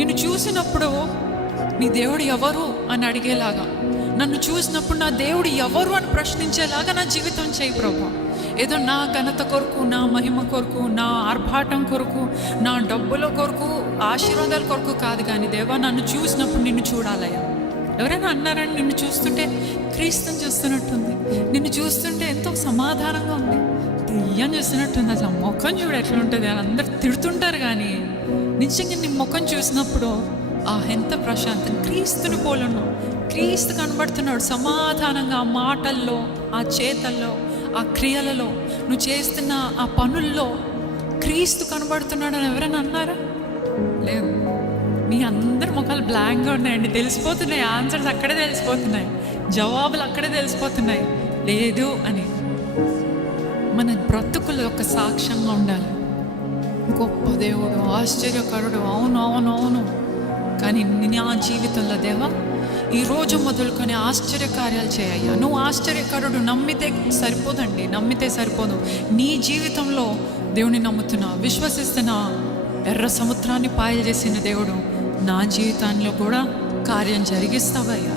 నిన్ను చూసినప్పుడు నీ దేవుడు ఎవరు అని అడిగేలాగా, నన్ను చూసినప్పుడు నా దేవుడు ఎవరు అని ప్రశ్నించేలాగా నా జీవితం చేయి ప్రభా. ఏదో నా ఘనత కొరకు, నా మహిమ కొరకు, నా ఆర్భాటం కొరకు, నా డబ్బుల కొరకు, ఆశీర్వాదాల కొరకు కాదు, కానీ దేవా నన్ను చూసినప్పుడు నిన్ను చూడాలయ్యా. ఎవరైనా అన్నారని నిన్ను చూస్తుంటే క్రీస్తుని చూస్తున్నట్టుంది, నిన్ను చూస్తుంటే ఎంతో సమాధానంగా ఉంది, దెయ్యం చూస్తున్నట్టుంది, అసలు ముఖం చూడు ఎట్లా ఉంటుంది అని అందరు తిడుతుంటారు. కానీ నిజంగా నీ ముఖం చూసినప్పుడు ఎంత ప్రశాంతం, క్రీస్తుని పోలను. క్రీస్తు కనబడుతున్నాడు సమాధానంగా, ఆ మాటల్లో, ఆ చేతల్లో, ఆ క్రియలలో, నువ్వు చేస్తున్న ఆ పనుల్లో క్రీస్తు కనబడుతున్నాడు అని ఎవరైనా అన్నారా? లేదు. మీ అందరి ముఖాలు బ్లాంక్గా ఉన్నాయండి, తెలిసిపోతున్నాయి, ఆన్సర్స్ అక్కడే తెలిసిపోతున్నాయి, జవాబులు అక్కడే తెలిసిపోతున్నాయి లేదు అని. మన బ్రతుకులు ఒక సాక్ష్యంగా ఉండాలి. గొప్ప దేవుడు, ఆశ్చర్యకరుడు, అవును అవును అవును. కానీ నా జీవితంలో దేవా ఈరోజు మొదలుకొని ఆశ్చర్యకార్యాలు చేయయ్యా. నువ్వు ఆశ్చర్యకరుడు. నమ్మితే సరిపోదండి, నమ్మితే సరిపోదు. నీ జీవితంలో దేవుని నమ్ముతున్నా, విశ్వసిస్తున్నా. ఎర్ర సముద్రాన్ని పాయలు చేసిన దేవుడు నా జీవితంలో కూడా కార్యం జరిగిస్తావయ్యా.